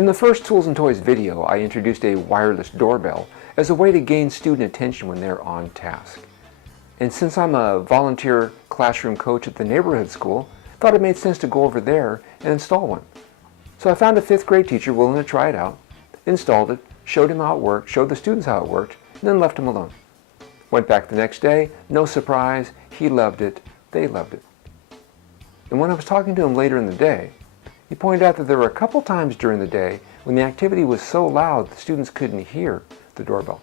In the first Tools and Toys video, I introduced a wireless doorbell as a way to gain student attention when they're on task. And since I'm a volunteer classroom coach at the neighborhood school, I thought it made sense to go over there and install one. So I found a 5th grade teacher willing to try it out, installed it, showed him how it worked, showed the students how it worked, and then left him alone. Went back the next day, no surprise, he loved it, they loved it. And when I was talking to him later in the day, he pointed out that there were a couple times during the day when the activity was so loud the students couldn't hear the doorbell.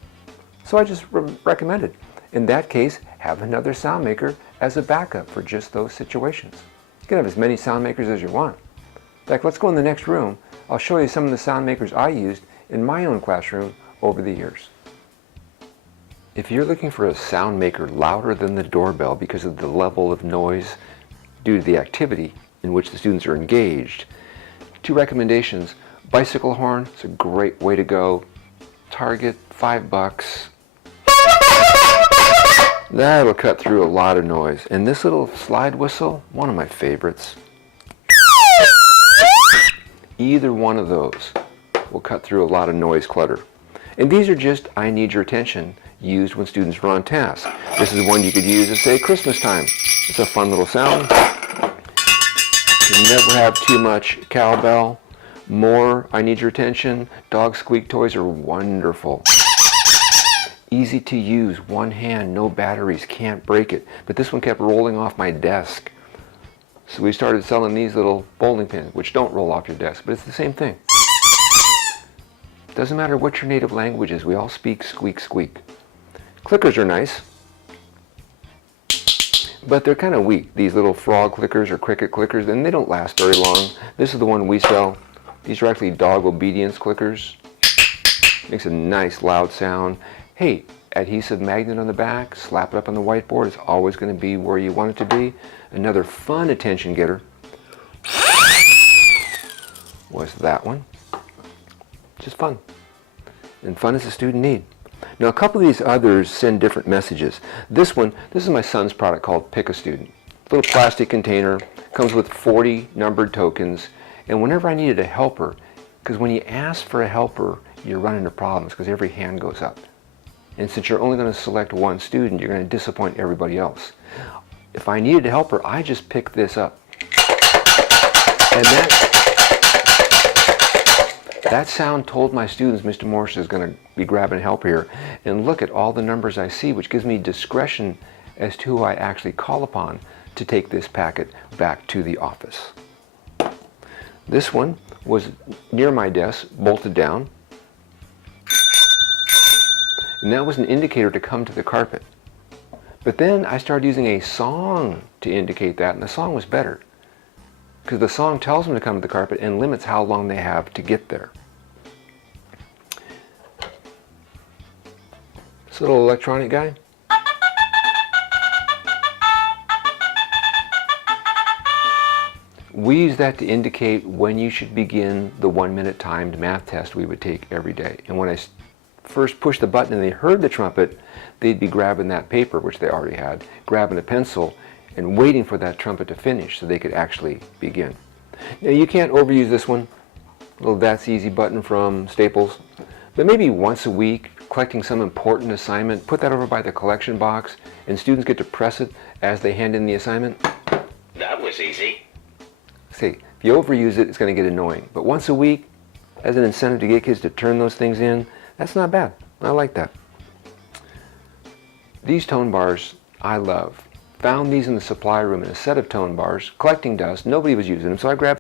So I just recommended, in that case, have another sound maker as a backup for just those situations. You can have as many sound makers as you want. In fact, let's go in the next room. I'll show you some of the sound makers I used in my own classroom over the years. If you're looking for a sound maker louder than the doorbell because of the level of noise due to the activity in which the students are engaged, 2 recommendations. Bicycle horn is a great way to go. Target, $5. That'll cut through a lot of noise. And this little slide whistle, one of my favorites. Either one of those will cut through a lot of noise clutter. And these are just I need your attention used when students are on task. This is one you could use at, say, Christmas time. It's a fun little sound. You never have too much cowbell. More I need your attention. Dog Squeak Toys are wonderful. Easy to use, one hand, no batteries, can't break it. But this one kept rolling off my desk. So we started selling these little bowling pins, which don't roll off your desk, but it's the same thing. Doesn't matter what your native language is, we all speak squeak squeak. Clickers are nice, but they're kind of weak. These little frog clickers or cricket clickers, and they don't last very long. This is the one we sell. These are actually dog obedience clickers. Makes a nice loud sound. Hey, adhesive magnet on the back, slap it up on the whiteboard. It's always going to be where you want it to be. Another fun attention getter was that one. Just fun. And fun is a student need. Now a couple of these others send different messages. This is my son's product called Pick a Student. Little plastic container, comes with 40 numbered tokens, and whenever I needed a helper, because when you ask for a helper, you run into problems because every hand goes up. And since you're only going to select one student, you're going to disappoint everybody else. If I needed a helper, I just picked this up. And that sound told my students Mr. Morris is going to be grabbing help here. And look at all the numbers I see, which gives me discretion as to who I actually call upon to take this packet back to the office. This one was near my desk, bolted down. And that was an indicator to come to the carpet. But then I started using a song to indicate that, and the song was better. Because the song tells them to come to the carpet and limits how long they have to get there. This little electronic guy. We use that to indicate when you should begin the 1-minute timed math test we would take every day. And when I first pushed the button and they heard the trumpet, they'd be grabbing that paper, which they already had, grabbing a pencil, and waiting for that trumpet to finish so they could actually begin. Now you can't overuse this one, little That's Easy button from Staples, but maybe once a week, collecting some important assignment, put that over by the collection box, and students get to press it as they hand in the assignment. That was easy. See, if you overuse it, it's going to get annoying. But once a week, as an incentive to get kids to turn those things in, that's not bad. I like that. These tone bars I love. Found these in the supply room in a set of tone bars, collecting dust. Nobody was using them, so I grabbed